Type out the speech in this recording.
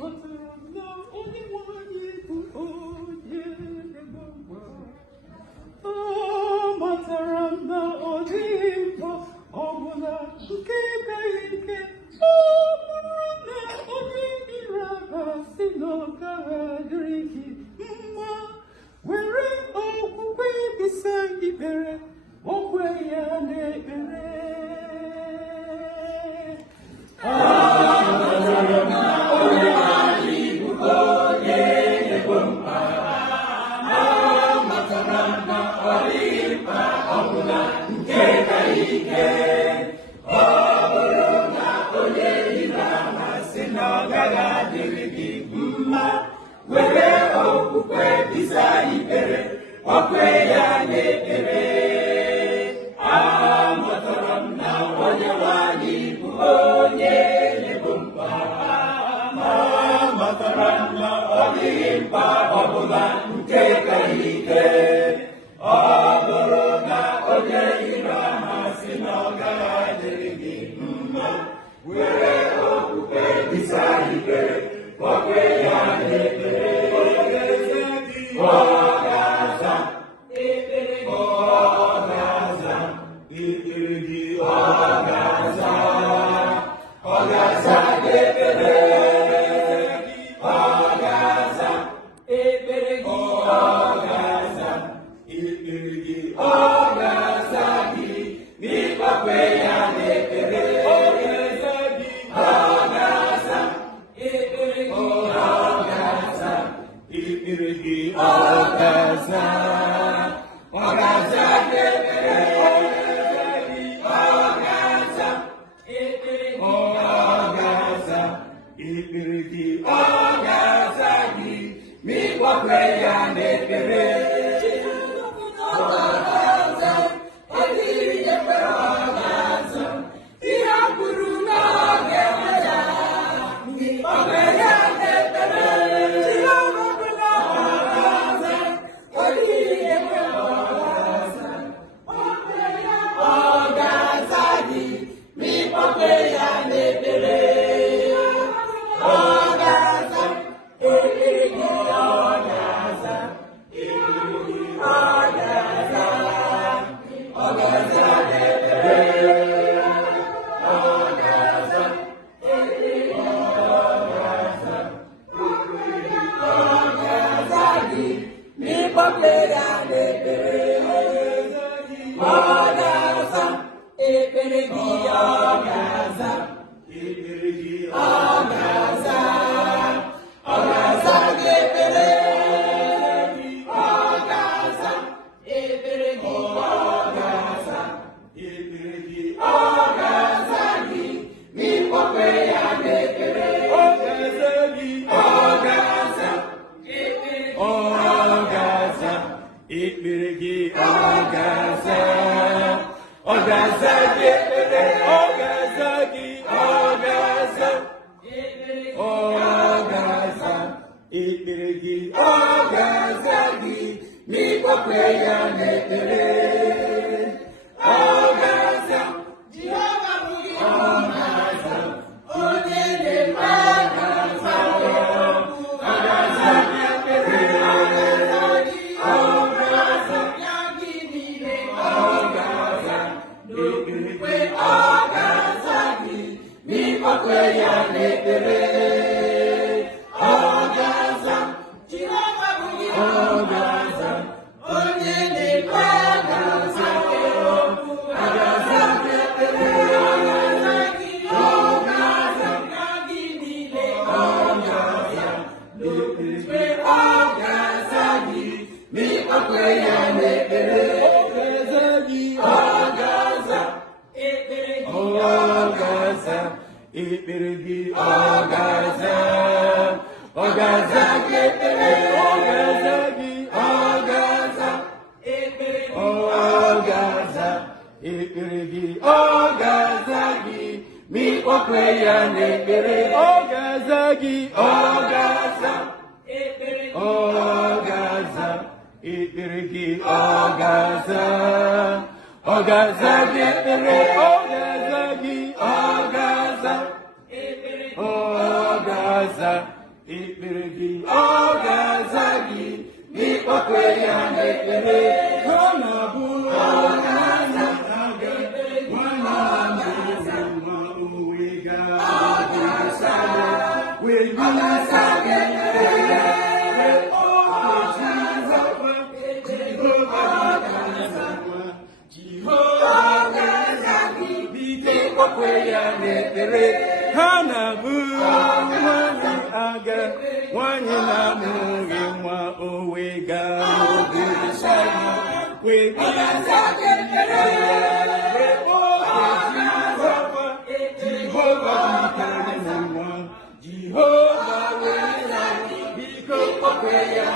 Matana onye nwanyị bụ onye na-egbu ọ matara m na ọ dịghị mkpa ọbụla nke gaghị nke ọ bụrụ na onye ire aka si na ọ gaghị adịrị gị mma were okwukwe bisa ikpere okwe ya n'ekpere ekpere gị ọ ga-aza gị n'ịkpọkwe ya n'ekpere ka ọ na-abụ nwanyị aga nwanyị nwa onwe ga-aza wee ga-aza gị ekpere ha na-abụ nwanyị aga nwanyị na-amụghị nwa o wega n'oge wee Jehova wee biko kpọkwe ya